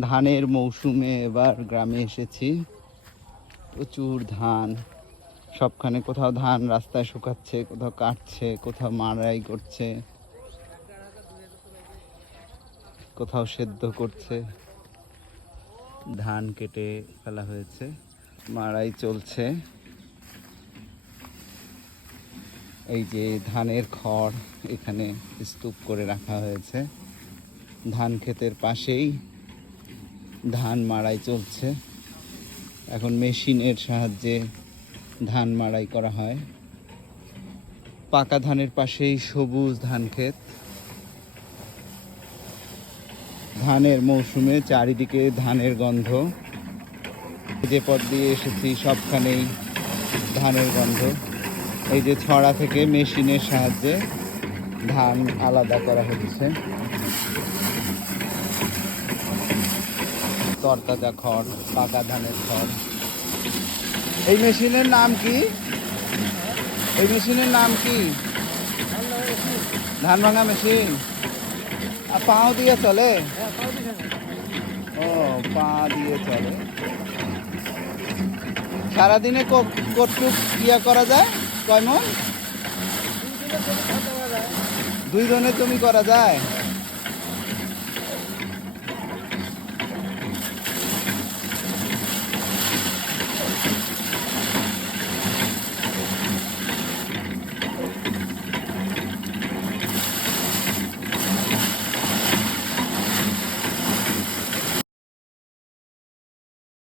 ধানের মৌসুমে এবার গ্রামে এসেছি। প্রচুর ধান, সবখানে কোথাও ধান রাস্তায় শুকাচ্ছে, কোথাও কাটছে, কোথাও মাড়াই করছে, কোথাও সেদ্ধ করছে। ধান কেটে ফেলা হয়েছে, মাড়াই চলছে। এই যে ধানের খড় এখানে স্তূপ করে রাখা হয়েছে। ধান ক্ষেতের পাশেই ধান মাড়াই চলছে। এখন মেশিনের সাহায্যে ধান মাড়াই করা হয়। পাকা ধানের পাশেই সবুজ ধান ক্ষেত। ধানের মৌসুমে চারিদিকে ধানের গন্ধ। যে পথ দিয়ে এসেছি সবখানেই ধানের গন্ধ। এই যে ছড়া থেকে মেশিনের সাহায্যে ধান আলাদা করা হচ্ছে। তরতাজা খড়, পাকা ধানের খড়। এই মেশিনের নাম কি? এই মেশিনের নাম কি? ধান ভাঙা মেশিন। আর পাও দিয়ে চলে? ও, পা দিয়ে চলে। সারাদিনে কতটুক ইয়া করা যায়? কয় মন? 2 জনের জমি করা যায়।